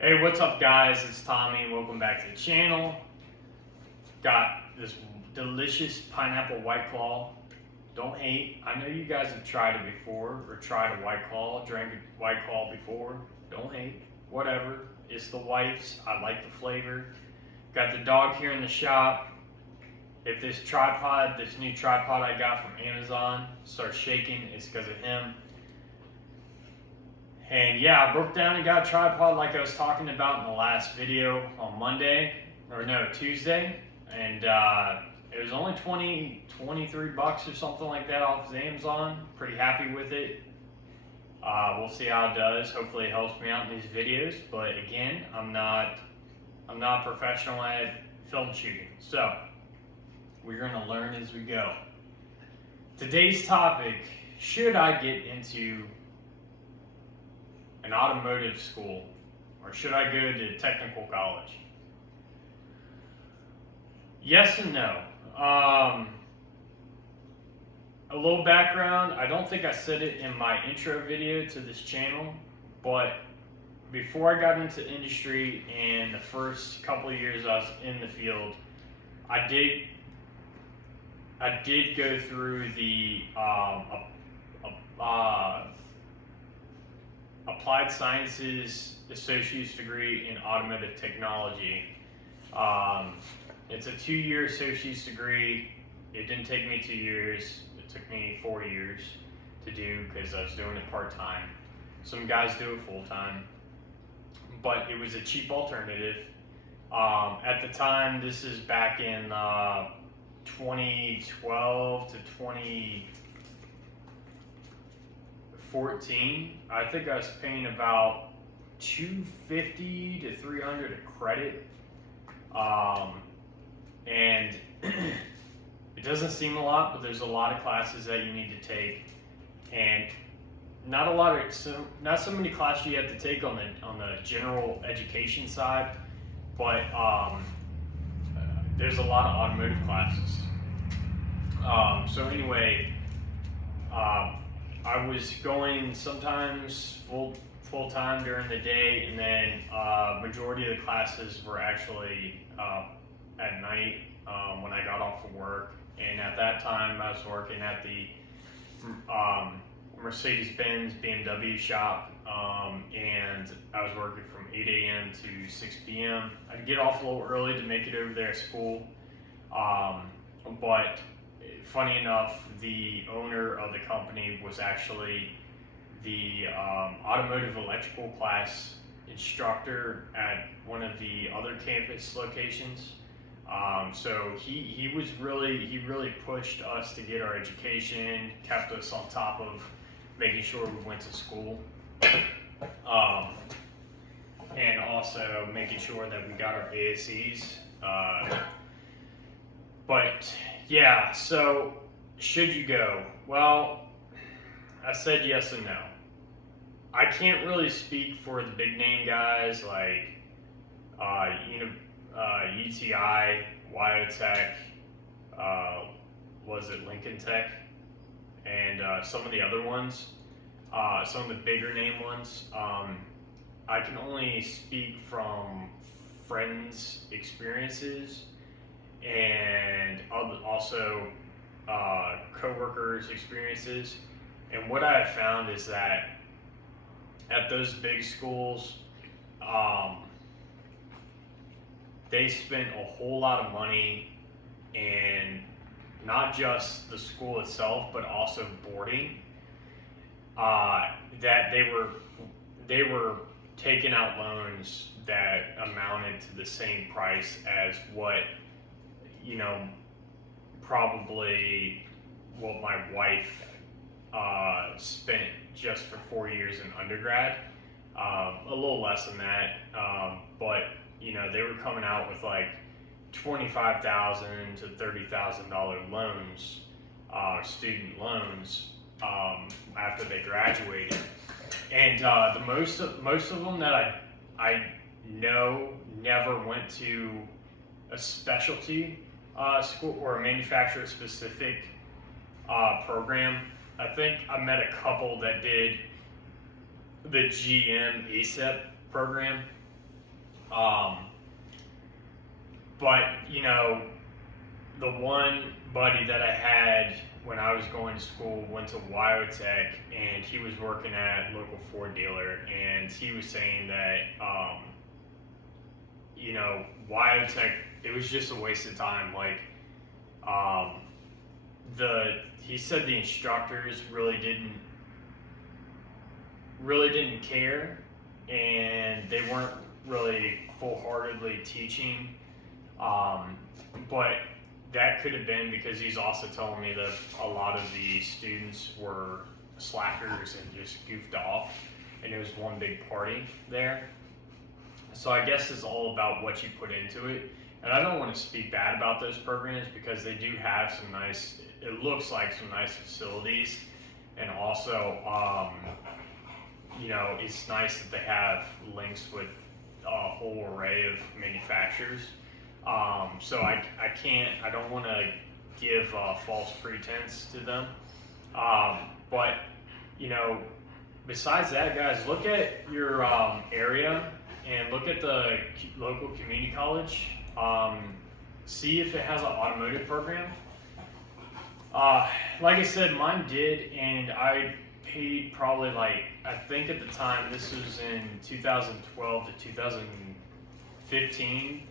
Hey, what's up guys? It's Tommy. Welcome back to the channel. Got this delicious pineapple White Claw. Don't hate. I know you guys have tried it before or tried a White Claw, drank a White Claw before. Don't hate. Whatever. It's the wife's. I like the flavor. Got the dog here in the shop. If this new tripod I got from Amazon starts shaking, it's because of him. And yeah, I broke down and got a tripod like I was talking about in the last video on Tuesday. And it was only 23 bucks or something like that off of Amazon. Pretty happy with it. We'll see how it does. Hopefully it helps me out in these videos. But again, I'm not professional at film shooting. So we're gonna learn as we go. Today's topic, should I get into an automotive school, or should I go to technical college? Yes and no. A little background, I don't think I said it in my intro video to this channel, but before I got into industry and the first couple of years I was in the field, I did go through the Applied Sciences Associate's degree in Automotive Technology. It's a 2-year associate's degree. It didn't take me 2 years. It took me 4 years to do because I was doing it part-time. Some guys do it full-time. But it was a cheap alternative. At the time, this is back in 2012 to 2014, I think I was paying about $250 to $300 a credit, and it doesn't seem a lot, but there's a lot of classes that you need to take, and not so many classes you have to take on the general education side, but there's a lot of automotive classes. So anyway, I was going sometimes full time during the day, and then majority of the classes were actually at night when I got off of work. And at that time, I was working at the Mercedes-Benz BMW shop, and I was working from 8 a.m. to 6 p.m. I'd get off a little early to make it over there at school, but funny enough, the owner of the company was actually the automotive electrical class instructor at one of the other campus locations. So he really pushed us to get our education, kept us on top of making sure we went to school, and also making sure that we got our ASEs. But yeah, so should you go? Well, I said yes and no. I can't really speak for the big name guys like UTI, Wyotech, was it Lincoln Tech, and some of the other ones, some of the bigger name ones. I can only speak from friends' experiences and also co-workers' experiences. And what I have found is that at those big schools, they spent a whole lot of money, and not just the school itself, but also boarding. That they were taking out loans that amounted to the same price as what, probably what my wife spent just for 4 years in undergrad. A little less than that, but they were coming out with like $25,000 to $30,000 loans, student loans, after they graduated. And the most of them that I know never went to a specialty school or a manufacturer specific program. I think I met a couple that did the GM ASEP program, But, you know, the one buddy that I had when I was going to school went to Autotech, and he was working at a local Ford dealer, and he was saying that, you know, Autotech, it was just a waste of time. Like, he said the instructors really didn't care, and they weren't really full-heartedly teaching. But that could have been because he's also telling me that a lot of the students were slackers and just goofed off, and it was one big party there. So I guess it's all about what you put into it. And I don't want to speak bad about those programs because they do have some nice, it looks like some nice facilities. And also, you know, it's nice that they have links with a whole array of manufacturers. So I don't want to give false pretense to them. But, you know, besides that, guys, look at your area and look at the local community college. See if it has an automotive program. Like I said, mine did, and I paid probably like, I think at the time, this was in 2012 to 2015.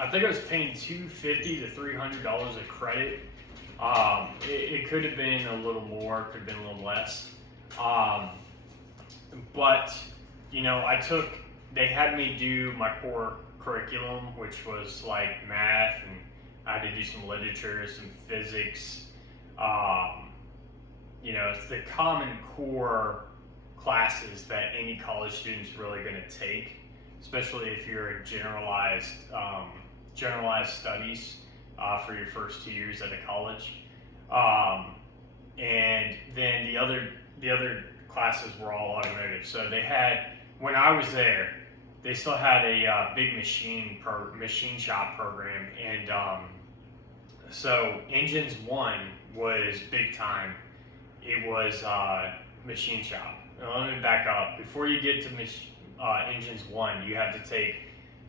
I think I was paying $250 to $300 a credit. It could have been a little more, could have been a little less. But, you know, they had me do my core curriculum, which was like math, and I had to do some literature, some physics. You know, it's the common core classes that any college student's really going to take, especially if you're in generalized studies for your first 2 years at a college. And then the other classes were all automotive. So they had, when I was there, they still had a big machine shop program, and so Engines 1 was big time. It was machine shop. Now, let me back up. Before you get to Engines 1, you have to take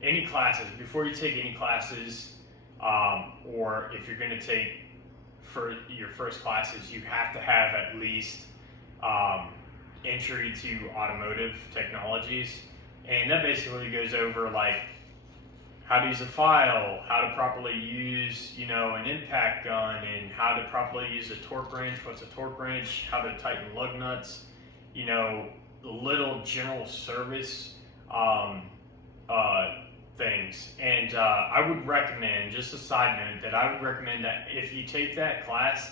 any classes. Before you take any classes, or if you're going to take for your first classes, you have to have at least entry to automotive technologies. And that basically goes over like how to use a file, how to properly use, you know, an impact gun, and how to properly use a torque wrench, what's a torque wrench, how to tighten lug nuts, you know, little general service things. And I would recommend, just a side note, that I would recommend that if you take that class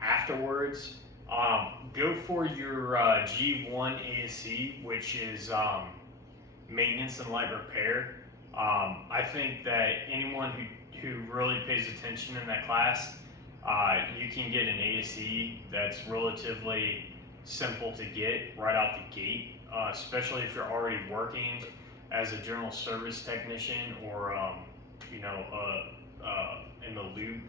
afterwards, go for your G1 ASC, which is maintenance and light repair. I think that anyone who really pays attention in that class, you can get an ASE that's relatively simple to get right out the gate, especially if you're already working as a general service technician or, you know, in the lube,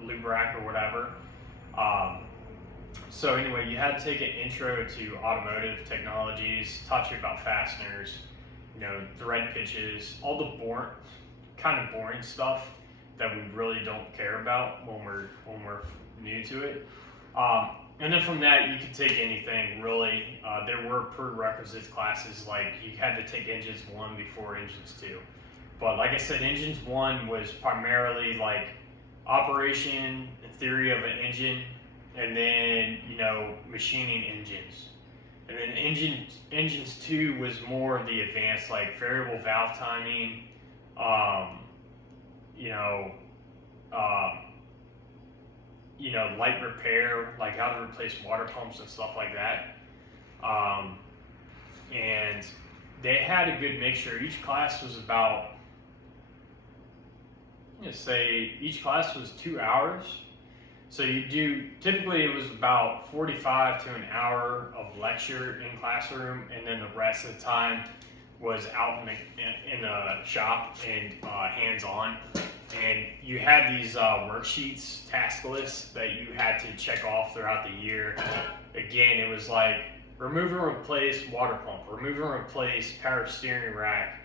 lube rack or whatever. So anyway, you had to take an intro to automotive technologies, taught you about fasteners, you know, thread pitches, all the kind of boring stuff that we really don't care about when we're new to it. And then from that, you could take anything really. There were prerequisites classes, like you had to take Engines 1 before Engines 2. But like I said, Engines 1 was primarily like operation and theory of an engine, and then, you know, machining engines. And then Engines 2 was more of the advanced, like variable valve timing, light repair, like how to replace water pumps and stuff like that. And they had a good mixture. Each class was about, each class was 2 hours. So typically it was about 45 to an hour of lecture in classroom, and then the rest of the time was out in the shop and hands-on. And you had these worksheets, task lists that you had to check off throughout the year. Again, it was like remove and replace water pump, remove and replace power steering rack,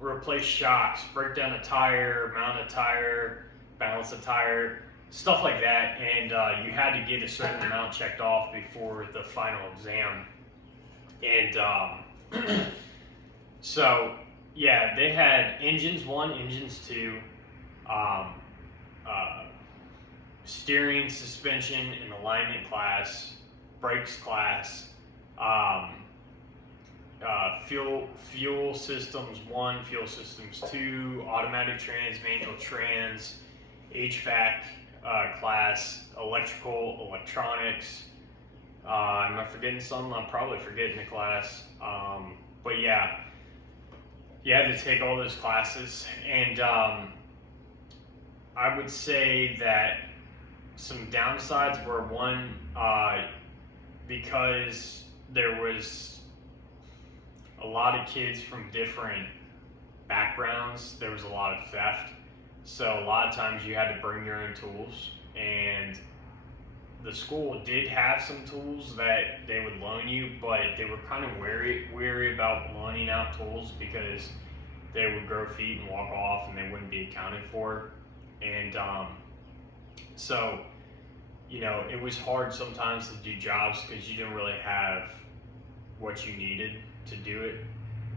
replace shocks, break down a tire, mount a tire, balance a tire, stuff like that. And you had to get a certain amount checked off before the final exam. And so, yeah, they had engines 1, engines 2, steering, suspension, and alignment class, brakes class, fuel systems 1, fuel systems 2, automatic trans, manual trans, HVAC class, electrical, electronics. Am I forgetting something? I'm probably forgetting a class. But yeah, you had to take all those classes. And I would say that some downsides were, one, because there was a lot of kids from different backgrounds, there was a lot of theft. So a lot of times you had to bring your own tools, and the school did have some tools that they would loan you, but they were kind of wary about loaning out tools because they would grow feet and walk off and they wouldn't be accounted for. And so, it was hard sometimes to do jobs because you didn't really have what you needed to do it.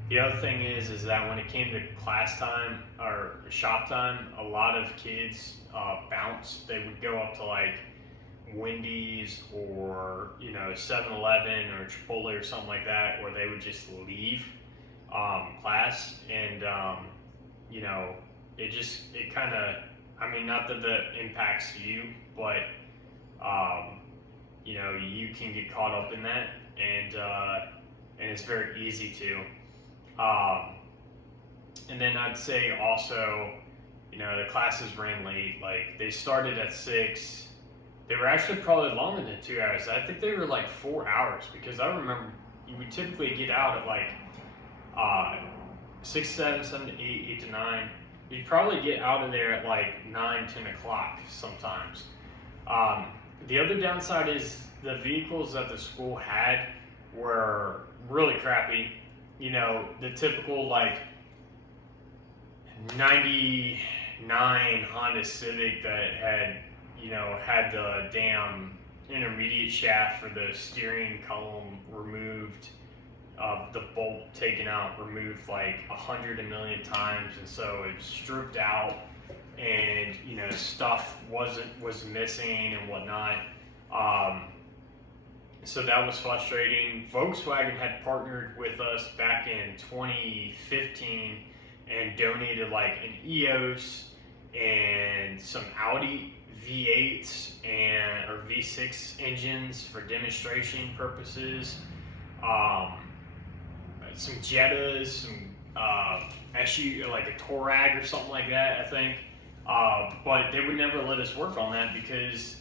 The other thing is that when it came to class time or shop time, a lot of kids bounced. They would go up to like Wendy's or 7-Eleven or Chipotle or something like that, where they would just leave class. And it kind of, not that that impacts you, but you can get caught up in that, and it's very easy to. And then I'd say also, the classes ran late. Like, they started at 6. They were actually probably longer than 2 hours. I think they were like 4 hours, because I remember you would typically get out at like 6, 7, 7 to 8, 8 to 9. You'd probably get out of there at like 9, 10 o'clock sometimes. The other downside is the vehicles that the school had were really crappy. The typical like 99 Honda Civic that had the damn intermediate shaft for the steering column removed, the bolt taken out, removed like 100 million times, and so it was stripped out, and stuff was missing and whatnot. So that was frustrating. Volkswagen had partnered with us back in 2015 and donated like an EOS and some Audi V8s or V6 engines for demonstration purposes. Some Jettas, some SU, like a Touareg or something like that, I think. But they would never let us work on that because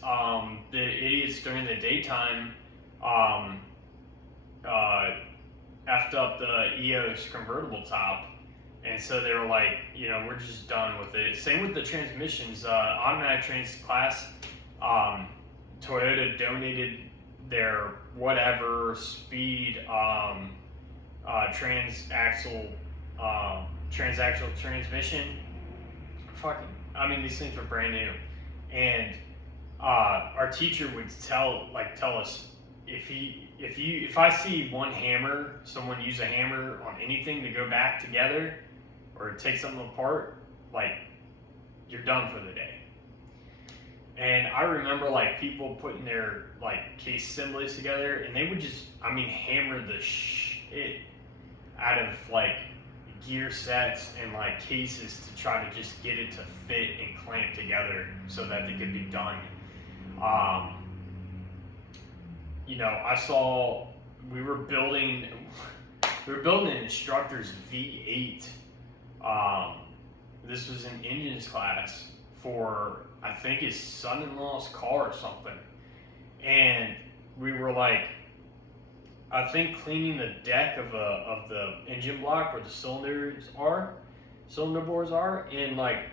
the idiots during the daytime effed up the EOS convertible top, and so they were like, we're just done with it. Same with the transmissions, automatic trans class. Toyota donated their whatever speed transaxle transmission. These things were brand new, and our teacher would tell us, if I see someone use a hammer on anything to go back together or take something apart, like, you're done for the day. And I remember like people putting their like case assemblies together, and they would just hammer the shit out of like gear sets and like cases to try to just get it to fit and clamp together so that they could be done. I saw we were building an instructor's V8. This was an engines class for, I think, his son-in-law's car or something. And we were like, I think, cleaning the deck of the engine block where the cylinder boards are, and like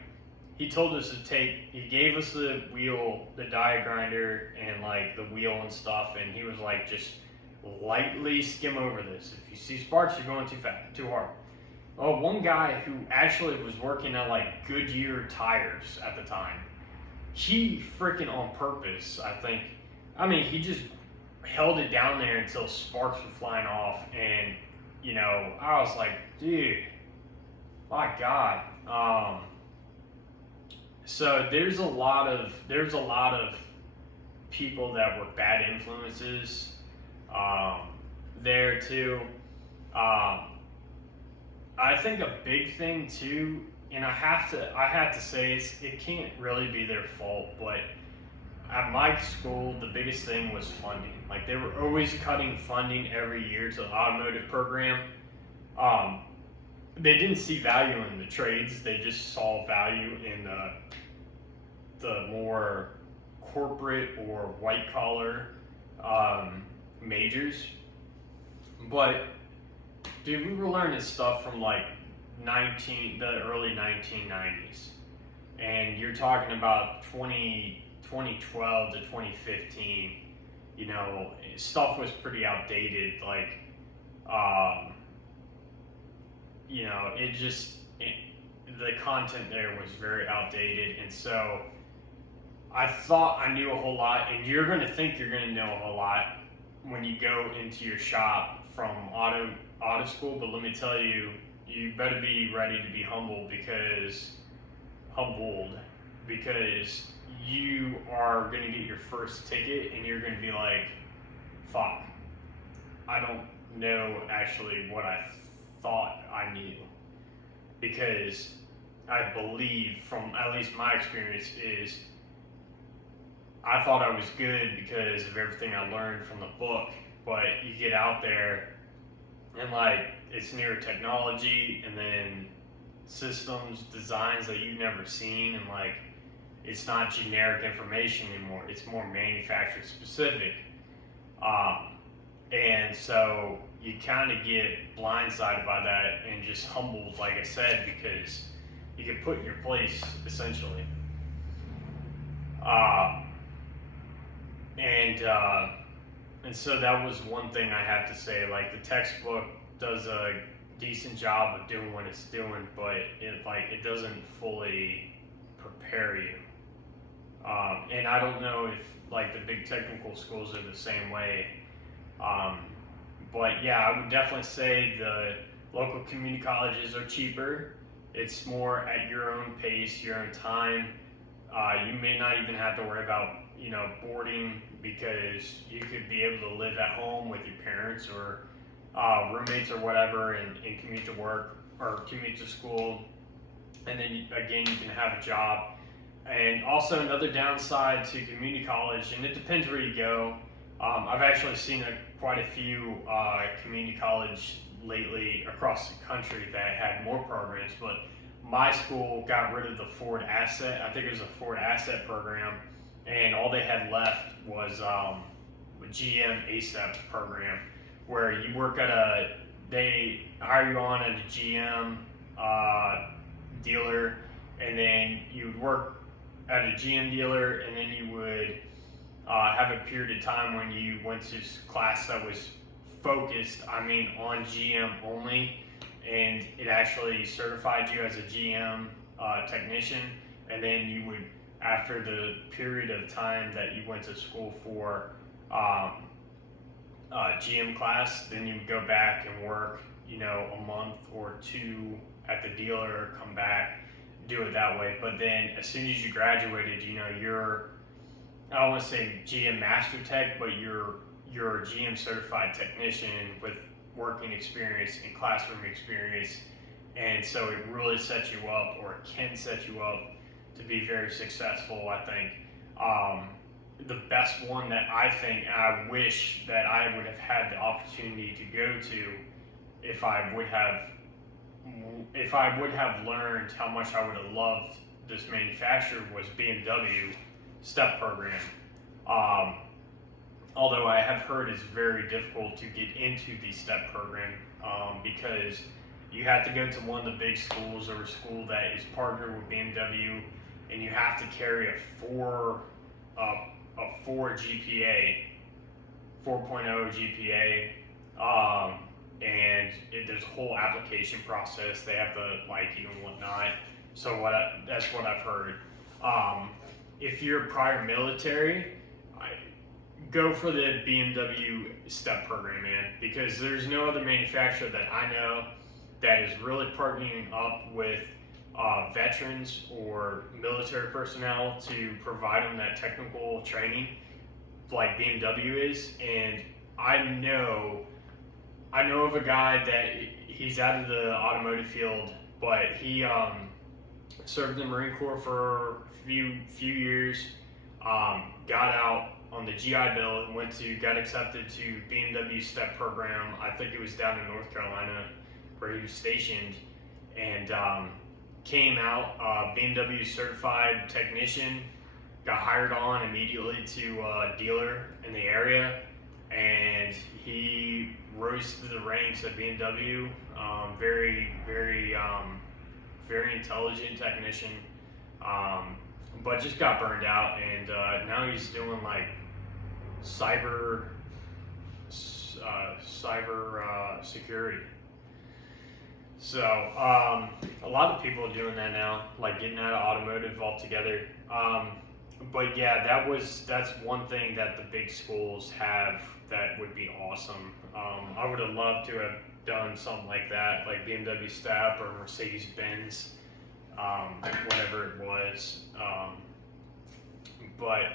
he told us to he gave us the wheel, the die grinder, and like the wheel and stuff, and he was like, just lightly skim over this. If you see sparks, you're going too fast, too hard. Oh, one guy who actually was working at like Goodyear tires at the time, he freaking on purpose, I mean, he just held it down there until sparks were flying off, and you know, I was like, dude, my God. So there's a lot of people that were bad influences there too. I think a big thing too, and I have to say it can't really be their fault, but at my school, the biggest thing was funding. Like, they were always cutting funding every year to the automotive program. They didn't see value in the trades. They just saw value in the more corporate or white collar majors. But dude, we were learning stuff from like the early 1990s, and you're talking about 2012 to 2015. You know, stuff was pretty outdated. Like, you know, the content there was very outdated, and so I thought I knew a whole lot, and you're going to think you're going to know a whole lot when you go into your shop from auto school, but let me tell you, you better be ready to be humbled because you are going to get your first ticket and you're going to be like, fuck, I don't know actually what I thought I knew. Because I believe, from at least my experience, is I thought I was good because of everything I learned from the book, but you get out there and like, it's newer technology and then systems, designs that you've never seen, and like, it's not generic information anymore. It's more manufacturer specific. And so you kind of get blindsided by that and just humbled, like I said, because you get put in your place, essentially. And so that was one thing I have to say. Like, the textbook does a decent job of doing what it's doing, but it doesn't fully prepare you. And I don't know if like the big technical schools are the same way. But yeah, I would definitely say the local community colleges are cheaper. It's more at your own pace, your own time. You may not even have to worry about, you know, boarding, because you could be able to live at home with your parents or roommates or whatever, and commute to work or commute to school. And then again, you can have a job. And also another downside to community college, and it depends where you go. I've actually seen quite a few community college lately across the country that had more programs, but my school got rid of the Ford Asset. I think it was a Ford Asset program, and all they had left was a GM ASAP program, where you work they hire you on at a GM dealer, and then you would work at a GM dealer, and then you would have a period of time when you went to class that was focused, on GM only, and it actually certified you as a GM technician. And then you would, after the period of time that you went to school for GM class, then you would go back and work, you know, a month or two at the dealer, come back, do it that way. But then as soon as you graduated, you know, you're, I don't want to say GM Master Tech, but you're a GM certified technician with working experience and classroom experience. And so it really sets you up, or it can set you up to be very successful, I think. The best one that I think I wish that I would have had the opportunity to go to, if I would have learned how much I would have loved this manufacturer, was BMW STEP program. Although I have heard it's very difficult to get into the STEP program, because you have to go to one of the big schools or a school that is partnered with BMW, and you have to carry a 4 GPA, 4.0 GPA, and there's a whole application process. They have to like you and whatnot. So that's what I've heard. If you're prior military, go for the BMW STEP program, man, because there's no other manufacturer that I know that is really partnering up with veterans or military personnel to provide them that technical training like BMW is. And I know of a guy that he's out of the automotive field, but he served in the Marine Corps for a few years, got out on the GI Bill and got accepted to BMW STEP program. I think it was down in North Carolina where he was stationed, and came out BMW certified technician, got hired on immediately to a dealer in the area, and he rose through the ranks at BMW. Very intelligent technician, but just got burned out, and now he's doing like cyber security. So a lot of people are doing that now, like getting out of automotive altogether. But yeah, that's one thing that the big schools have that would be awesome. I would have loved to have done something like that, like BMW STEP or Mercedes-Benz, whatever it was. But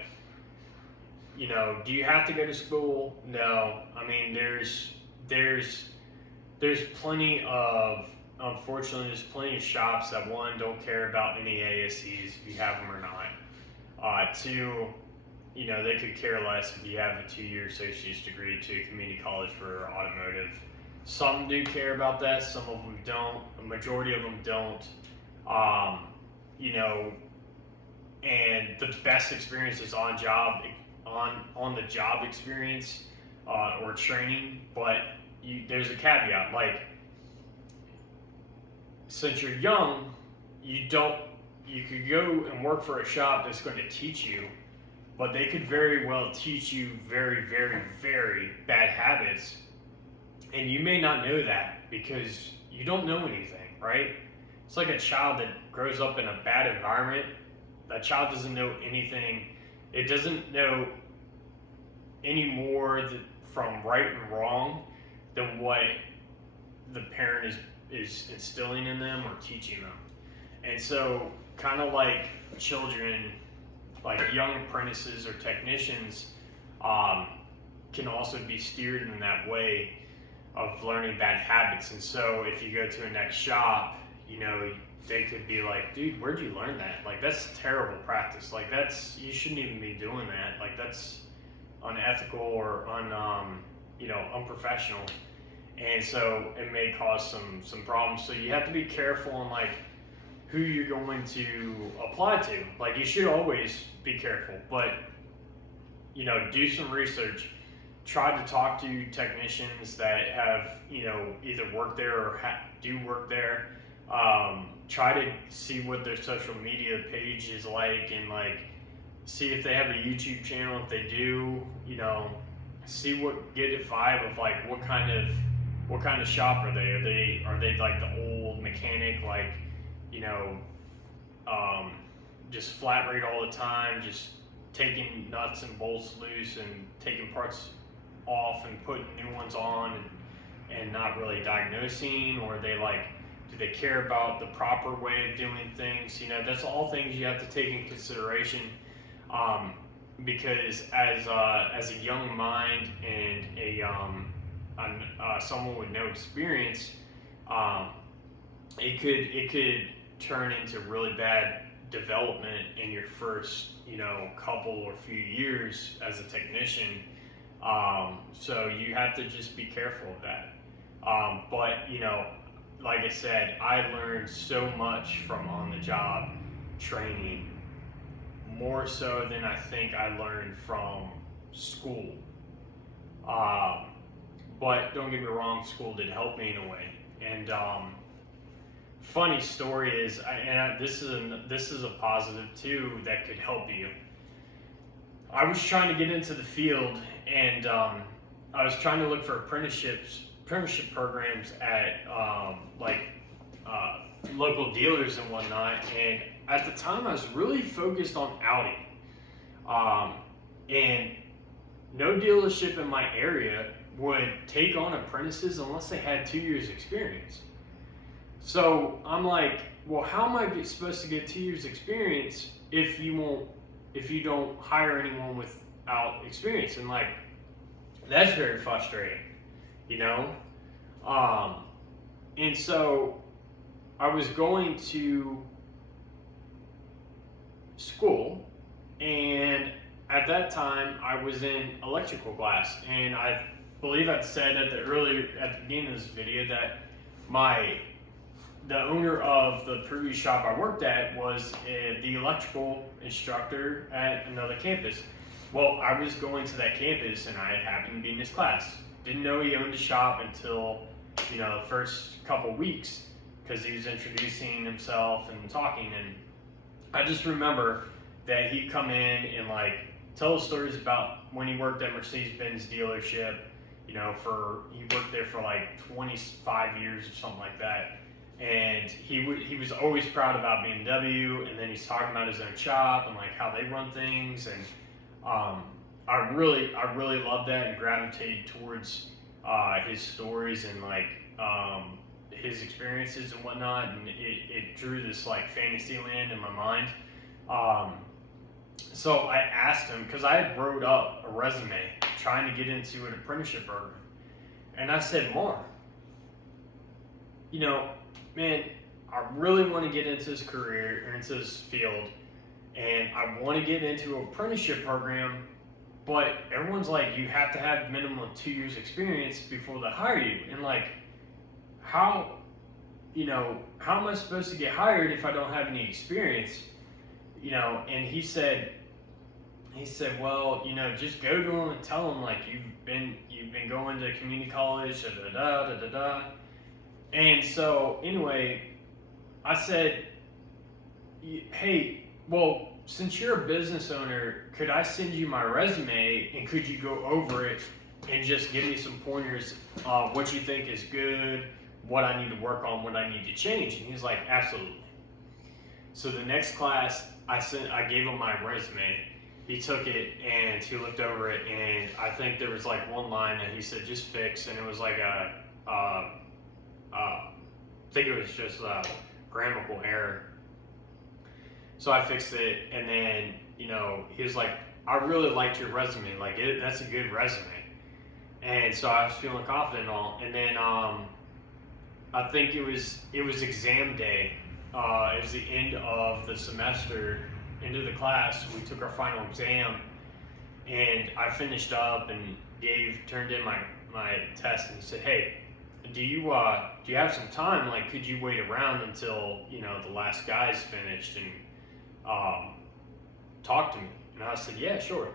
you know, do you have to go to school? No. I mean, there's plenty of, unfortunately, there's plenty of shops that, one, don't care about any ASCs if you have them or not. Two, you know, they could care less if you have a 2-year associate's degree to a community college for automotive. Some do care about that, some of them don't. A majority of them don't. You know, and the best experience is on the job experience or training, but there's a caveat. Like, since you're young, you could go and work for a shop that's going to teach you, but they could very well teach you very, very, very bad habits, and you may not know that because you don't know anything, right? It's like a child that grows up in a bad environment. That child doesn't know anything. It doesn't know any more from right and wrong than what the parent is instilling in them or teaching them. And so, kind of like children, like young apprentices or technicians, can also be steered in that way of learning bad habits. And so if you go to a next shop, you know, they could be like, dude, where'd you learn that? Like, that's terrible practice. Like, you shouldn't even be doing that. Like, that's unethical or unprofessional. And so it may cause some problems. So you have to be careful on like who you're going to apply to. Like, you should always be careful, but you know, do some research. Try to talk to technicians that have, you know, either worked there or do work there. Try to see what their social media page is like, and like see if they have a YouTube channel. If they do, you know, get a vibe of like what kind of shop are they? Are they like the old mechanic, like, you know, just flat rate all the time, just taking nuts and bolts loose and taking parts off and putting new ones on and not really diagnosing? Or are they like, do they care about the proper way of doing things? You know, that's all things you have to take in consideration, because as a young mind and someone with no experience, it could turn into really bad development in your first, you know, couple or few years as a technician. So you have to just be careful of that. But you know, like I said, I learned so much from on-the-job training, more so than I think I learned from school. But don't get me wrong, school did help me in a way. And funny story is, this is a positive too that could help you. I was trying to get into the field, and I was trying to look for apprenticeship programs at local dealers and whatnot. And at the time, I was really focused on Audi, and no dealership in my area would take on apprentices unless they had 2 years experience. So I'm like, well, how am I supposed to get 2 years experience if you don't hire anyone without experience? And like, that's very frustrating, you know? And so I was going to school, and at that time I was in electrical class, and I believe I said at the beginning of this video that the owner of the previous shop I worked at was the electrical instructor at another campus. Well, I was going to that campus, and I happened to be in his class. Didn't know he owned a shop until, the first couple weeks, because he was introducing himself and talking. And I just remember that he'd come in and tell stories about when he worked at Mercedes-Benz dealership. He worked there for 25 years or something like that. And he was always proud about BMW, and then he's talking about his own shop and how they run things. And I really loved that and gravitated towards his stories and his experiences and whatnot. And it drew this fantasy land in my mind. So I asked him, because I had wrote up a resume trying to get into an apprenticeship program, and I said, Mar, man, I really want to get into this career or into this field, and I want to get into an apprenticeship program, but everyone's like, you have to have minimum of 2 years experience before they hire you. And how am I supposed to get hired if I don't have any experience? And he said, well, just go to them and tell them you've been going to community college, da da da da da. And so anyway, I said, hey, well, since you're a business owner, could I send you my resume, and could you go over it and just give me some pointers, what you think is good, what I need to work on, what I need to change? And he's like, absolutely. So the next class, I gave him my resume. He took it and he looked over it, and I think there was one line that he said, just fix, and it was I think it was just a grammatical error. So I fixed it, and then, he was like, I really liked your resume. That's a good resume. And so I was feeling confident and all. And then I think it was exam day. It was the end of the semester, end of the class. We took our final exam, and I finished up and turned in my test, and he said, hey, do you have some time? Could you wait around until the last guy's finished and talk to me? And I said, yeah, sure,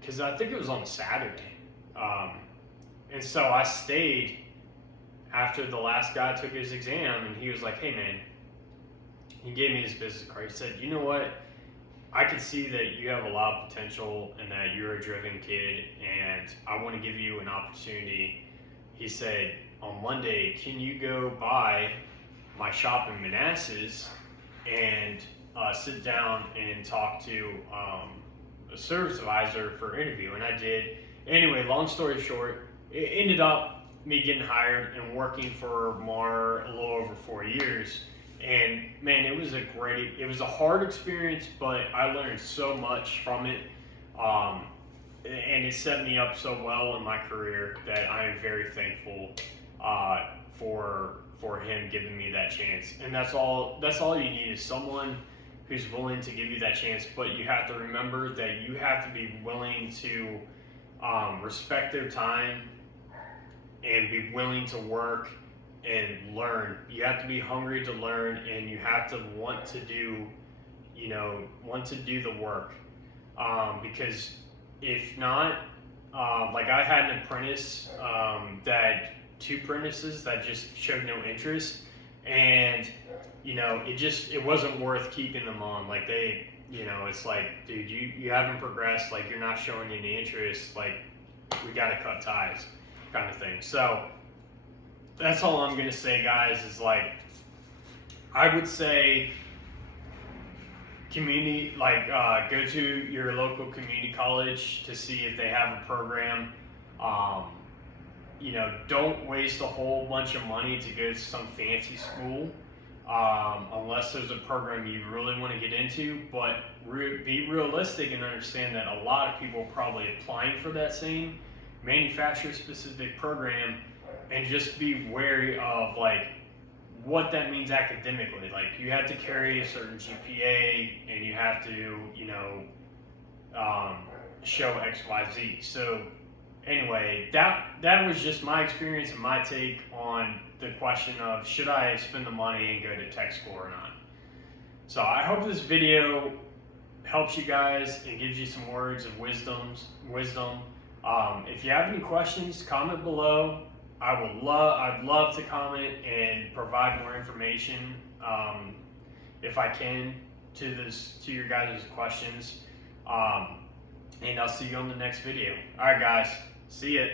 because I think it was on a Saturday, and so I stayed after the last guy took his exam, and he was like, hey man, he gave me his business card. He said, you know what, I can see that you have a lot of potential and that you're a driven kid, and I want to give you an opportunity. He said, on Monday, can you go by my shop in Manassas and sit down and talk to a service advisor for an interview? And I did. Anyway, long story short, it ended up me getting hired and working for Mar a little over 4 years. And man, it was a hard experience, but I learned so much from it. And it set me up so well in my career that I am very thankful for him giving me that chance. And that's all you need, is someone who's willing to give you that chance. But you have to remember that you have to be willing to respect their time and be willing to work and learn. You have to be hungry to learn, and you have to want to do the work. Because if not, I had an apprentice, two apprentices that just showed no interest, and it wasn't worth keeping them on. Like it's like, dude, you haven't progressed. Like, you're not showing any interest. Like, we got to cut ties, kind of thing. So that's all I'm gonna say, guys. Is like, I would say community, like, go to your local community college to see if they have a program. Don't waste a whole bunch of money to go to some fancy school, unless there's a program you really want to get into. But be realistic and understand that a lot of people are probably applying for that same manufacturer-specific program, and just be wary of, like, what that means academically. Like, you have to carry a certain GPA, and you have to, show X, Y, Z. So anyway, that was just my experience and my take on the question of, should I spend the money and go to tech school or not? So I hope this video helps you guys and gives you some words of wisdom. If you have any questions, comment below. I'd love to comment and provide more information, if I can, to your guys' questions. And I'll see you on the next video. All right, guys. See ya.